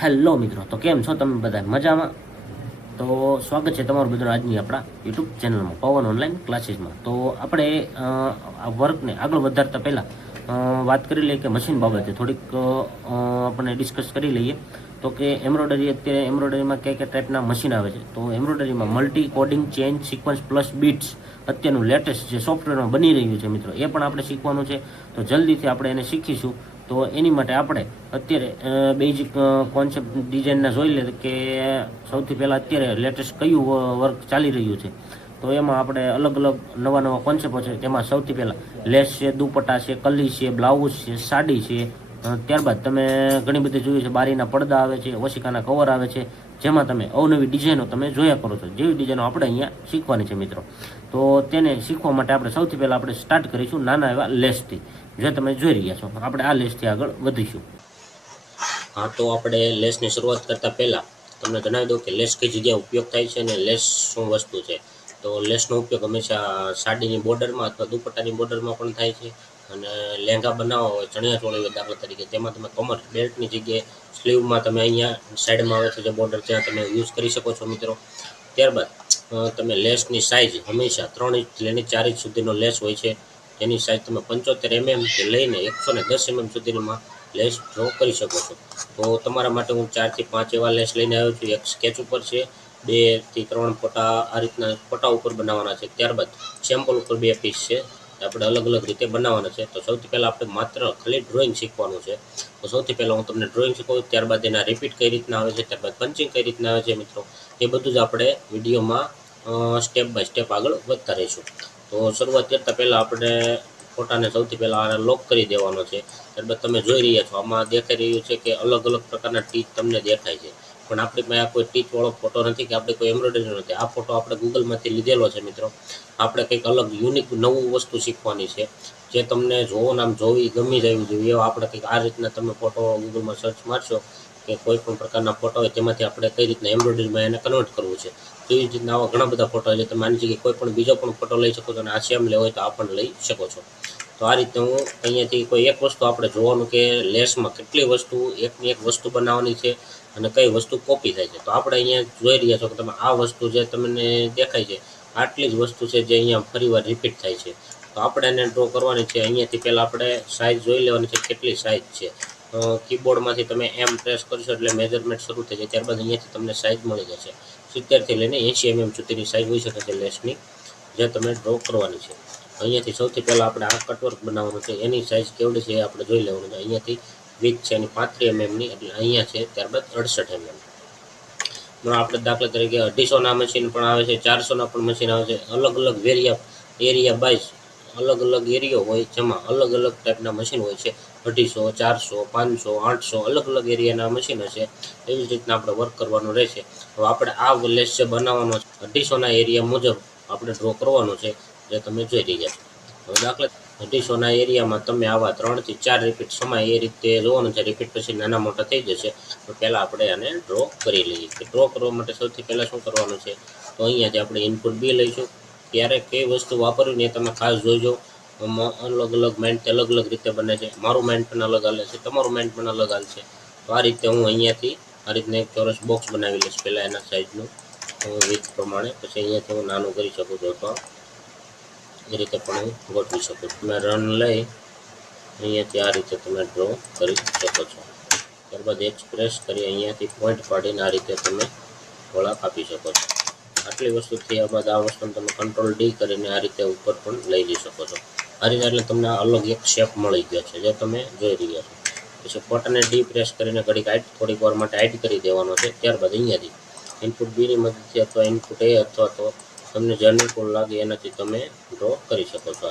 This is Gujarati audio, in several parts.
હેલો મિત્રો, તો કેમ છો તમે બધા? મજામાં? તો સ્વાગત છે તમારું બધાનું આજની આપણા યુટ્યુબ ચેનલમાં, પવન ઓનલાઈન ક્લાસીસમાં. તો આપણે આ વર્કને આગળ વધારતા પહેલાં વાત કરી લઈએ કે મશીન બાબતે થોડીક આપણે ડિસ્કસ કરી લઈએ. તો કે અત્યારે એમ્બ્રોઇડરીમાં કયા કયા ટાઈપના મશીન આવે છે. તો એમ્બ્રોઇડરીમાં multi coding change sequence plus bits અત્યારનું લેટેસ્ટ જે સોફ્ટવેરમાં બની રહ્યું છે મિત્રો, એ પણ આપણે શીખવાનું છે. તો જલ્દીથી આપણે એને શીખીશું. તો એની માટે આપણે અત્યારે બેઝિક કોન્સેપ્ટ ડિઝાઇનના જોઈ લે કે સૌથી પહેલાં અત્યારે લેટેસ્ટ કયું વર્ક ચાલી રહ્યું છે. તો એમાં આપણે અલગ અલગ નવા નવા કોન્સેપ્ટો છે. તેમાં સૌથી પહેલાં લેસ છે, દુપટ્ટા છે, કલી છે, બ્લાઉઝ છે, સાડી છે. ત્યારબાદ તમે ઘણી બધી જોયું છે, બારીના પડદા આવે છે, ઓશિકાના કવર આવે છે, જેમાં તમે અવનવી ડિઝાઇનો તમે જોયા કરો છો. જેવી ડિઝાઇનો આપણે અહીંયા શીખવાની છે મિત્રો. તો તેને શીખવા માટે આપણે સૌથી પહેલાં આપણે સ્ટાર્ટ કરીશું નાના એવા લેસથી, જે તમે જોઈ રહ્યા છો. આપણે આ લેસથી આગળ વધીશું. હા, તો આપણે લેસની શરૂઆત કરતાં પહેલાં તમને જણાવી દઉં કે લેસ કઈ જગ્યાએ ઉપયોગ થાય છે અને લેસ શું વસ્તુ છે. તો લેસનો ઉપયોગ હંમેશા સાડીની બોર્ડરમાં અથવા દુપટ્ટાની બોર્ડરમાં પણ થાય છે. અને લહેંગા બનાવવા હોય, ચણિયા ચોળી હોય દાખલા તરીકે, તેમાં તમે કમર બેલ્ટની જગ્યાએ સ્લીવમાં તમે અહીંયા સાઈડમાં આવે છે જે બોર્ડર, ત્યાં તમે યુઝ કરી શકો છો મિત્રો. ત્યારબાદ તમે લેસની સાઇઝ હંમેશા 3 ઇંચ લઈને 4 ઇંચ સુધીનો લેસ હોય છે. એની સાઇઝ તમે 75 mm લઈને 110 mm સુધીમાં લેસ ડ્રો કરી શકો છો. તો તમારા માટે હું 4 થી 5 એવા લેસ લઈને આવ્યો છું. એક સ્કેચ ઉપર છે, 2 થી 3 ફોટા આ રીતના ફોટા ઉપર બનાવવાના છે. ત્યારબાદ સેમ્પલ ઉપર 2 પીસ છે, આપણે અલગ અલગ રીતે બનાવવાના છે. તો સૌથી પહેલાં આપણે માત્ર ખાલી ડ્રોઈંગ શીખવાનું છે. તો સૌથી પહેલાં હું તમને ડ્રોઈંગ શીખવું, ત્યારબાદ એના રિપીટ કઈ રીતના આવે છે, ત્યારબાદ પંચિંગ કઈ રીતના આવે છે મિત્રો, એ બધું જ આપણે વિડીયોમાં સ્ટેપ બાય સ્ટેપ આગળ વધતા રહીશું. તો શરૂઆત કરતાં પહેલાં આપણે ફોટાને સૌથી પહેલાં આને લોક કરી દેવાનો છે. ત્યારબાદ તમે જોઈ રહ્યા છો, આમાં દેખાઈ રહ્યું છે કે અલગ અલગ પ્રકારના ટીચ તમને દેખાય છે. પણ આપણી પાસે આ કોઈ ટીચવાળો ફોટો નથી કે આપણે કોઈ એમ્બ્રોઇડરી નથી. આ ફોટો આપણે ગૂગલમાંથી લીધેલો છે મિત્રો. આપણે કંઈક અલગ યુનિક નવું વસ્તુ શીખવાની છે, જે તમને જોવો નામ જોવી ગમી જવી જોઈએ. એવા આપણે કંઈક આ રીતના તમે ફોટો ગૂગલમાં સર્ચ મારશો કે કોઈ પણ પ્રકારના ફોટો હોય, તેમાંથી આપણે કઈ રીતના એમ્બ્રોઇડરીમાં એને કન્વર્ટ કરવું છે. એવી જ રીતના આવા ઘણા બધા ફોટો છે. તમે આની જગ્યાએ કોઈ પણ બીજો પણ ફોટો લઈ શકો છો, અને આ સેમ લેવો હોય તો આ પણ લઈ શકો છો. તો આ રીતે હું અહીંયાથી કોઈ એક વસ્તુ આપણે જોવાનું કે લેસમાં કેટલી વસ્તુ, એકની એક વસ્તુ બનાવવાની છે અને કઈ વસ્તુ કોપી થાય છે. તો આપણે અહીંયા જોઈ રહ્યા છો કે તમે આ વસ્તુ જે તમને દેખાય છે, આટલી જ વસ્તુ છે જે અહીંયા ફરીવાર રિપીટ થાય છે. તો આપણે એને ડ્રો કરવાની છે. અહીંયાથી પહેલાં આપણે સાઇઝ જોઈ લેવાની છે, કેટલી સાઇઝ છે. કીબોર્ડમાંથી તમે એમ પ્રેસ કરશો એટલે મેજરમેન્ટ શરૂ થઈ જાય. ત્યારબાદ અહીંયાથી તમને સાઇઝ મળી જશે. 70 થી લઈને 80 mm સુધીની સાઇઝ હોઈ શકે છે લેસની, જે તમે ડ્રો કરવાની છે. અહીંયાથી સૌથી પહેલાં આપણે આ કટવર્ક બનાવવાનું છે. એની સાઇઝ કેવડી છે એ આપણે જોઈ લેવાનું છે. અહીંયાથી વિથ છે એની 35 mm ની, એટલે અહીંયા છે. ત્યારબાદ 68 mm. આપણે દાખલા તરીકે 250ના મશીન પણ આવે છે, 400ના પણ મશીન આવે છે. અલગ અલગ એરિયા બાય અલગ અલગ એરિયો હોય, જેમાં અલગ અલગ ટાઈપના મશીન હોય છે. 250, 400, 500, 800 અલગ અલગ એરિયાના મશીન હશે. એવી જ રીતના આપણે વર્ક કરવાનું રહેશે. તો આપણે આ લેસ જે બનાવવાનો છે, 250ના એરિયા મુજબ આપણે ડ્રો કરવાનો છે, જે તમે જોઈ રહ્યા છો. હવે દાખલા 250ના એરિયામાં તમે આવા 3 થી 4 રિપીટ સમાય એ રીતે જોવાનું છે. રિપીટ પછી નાના મોટા થઈ જશે. તો પહેલાં આપણે આને ડ્રો કરી લઈએ. કે ડ્રો કરવા માટે સૌથી પહેલાં શું કરવાનું છે, તો અહીંયાથી આપણે ઇનપુટ બી લઈશું. ત્યારે કઈ વસ્તુ વાપરવી એ તમે ખાસ જોઈજો. અલગ અલગ માઇન્ડ અલગ અલગ રીતે બને છે. મારું માઇન્ડ પણ અલગ હાલે છે, તમારું માઇન્ડ પણ અલગ હાલ છે. તો આ રીતે હું અહીંયાથી આ રીતના એક ચોરસ બોક્સ બનાવી લઈશ પહેલાં એના સાઇઝનું વિથ પ્રમાણે. પછી અહીંયાથી હું નાનું કરી શકું છું, તો એ રીતે પણ હું ગોઠવી શકું છું. મેં રન લઈ અહીંયાથી આ રીતે તમે ડ્રો કરી શકો છો. ત્યારબાદ એક્સપ્રેસ કરી અહીંયાથી પોઈન્ટ પાડીને આ રીતે તમે વળાંક આપી શકો છો. આટલી વસ્તુ થયા બાદ આ વસ્તુને તમે કંટ્રોલ ડી કરીને આ રીતે ઉપર પણ લઈ જઈ શકો છો. આ રીતે એટલે તમને અલગ એક શેપ મળી ગયો છે, જે તમે જોઈ રહ્યા છો. પછી ફોટાને ડી પ્રેસ કરીને ઘડીક થોડીક વાર માટે હાઈડ કરી દેવાનો છે. ત્યારબાદ અહીંયાથી ઇનપુટ બીની મદદથી અથવા ઇનપુટ એ અથવા તો તમને જે અનુકૂળ લાગે એનાથી તમે ડ્રો કરી શકો છો.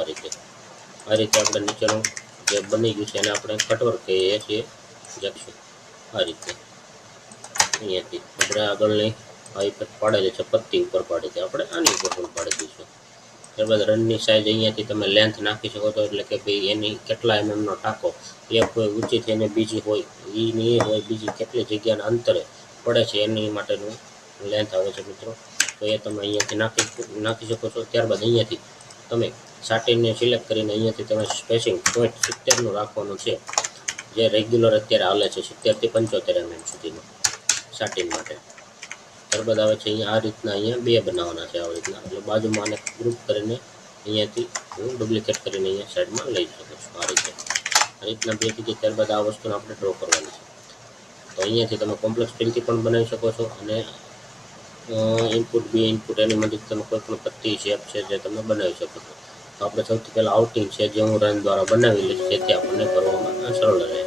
આ રીતે આપણે નીચેનું જે બની ગયું છે એને આપણે કટવર્ક કહીએ છીએ. આ રીતે અહીંયાથી આપણે આગળની આ ઇફેક્ટ પાડેલી છે, પત્તી ઉપર પાડી છે, આપણે આની ઉપર પણ પાડી દઈશું. ત્યારબાદ રનની સાઇઝ અહીંયાથી તમે લેન્થ નાખી શકો છો, એટલે કે ભાઈ એની કેટલા mmનો ટાંકો, એક હોય ઊંચી થઈને બીજી હોય, એની એ હોય બીજી કેટલી જગ્યાના અંતરે પડે છે એની માટેનું લેન્થ આવે છે મિત્રો. તો એ તમે અહીંયાથી નાખી શકો છો. ત્યારબાદ અહીંયાથી તમે સાટીને સિલેક્ટ કરીને અહીંયાથી તમે સ્પેસિંગ 70નું રાખવાનું છે. જે રેગ્યુલર અત્યારે હાલે છે 70 થી 75 mm સુધીમાં સાટિન માટે. ત્યારબાદ આવે છે અહીંયા આ રીતના અહીંયા બે બનાવવાના છે આવી રીતના, એટલે બાજુમાં આને ગ્રુપ કરીને અહીંયાથી હું ડુપ્લિકેટ કરીને અહીંયા સાઈડમાં લઈ શકું છું આ રીતના બે થઈ જાય. ત્યારબાદ આ વસ્તુને આપણે ડ્રો કરવાની છે. તો અહીંયાથી તમે કોમ્પ્લેક્સ ફિલથી પણ બનાવી શકો છો, અને ઇનપુટ બી ઇનપુટ એની મદદ તમે કોઈ પણ પટ્ટી શેપ છે જે તમે બનાવી શકો છો. તો આપણે સૌથી પહેલાં આઉટિંગ છે જે હું રન દ્વારા બનાવી લઈશ, જેથી આપણને કરવામાં સરળ રહે.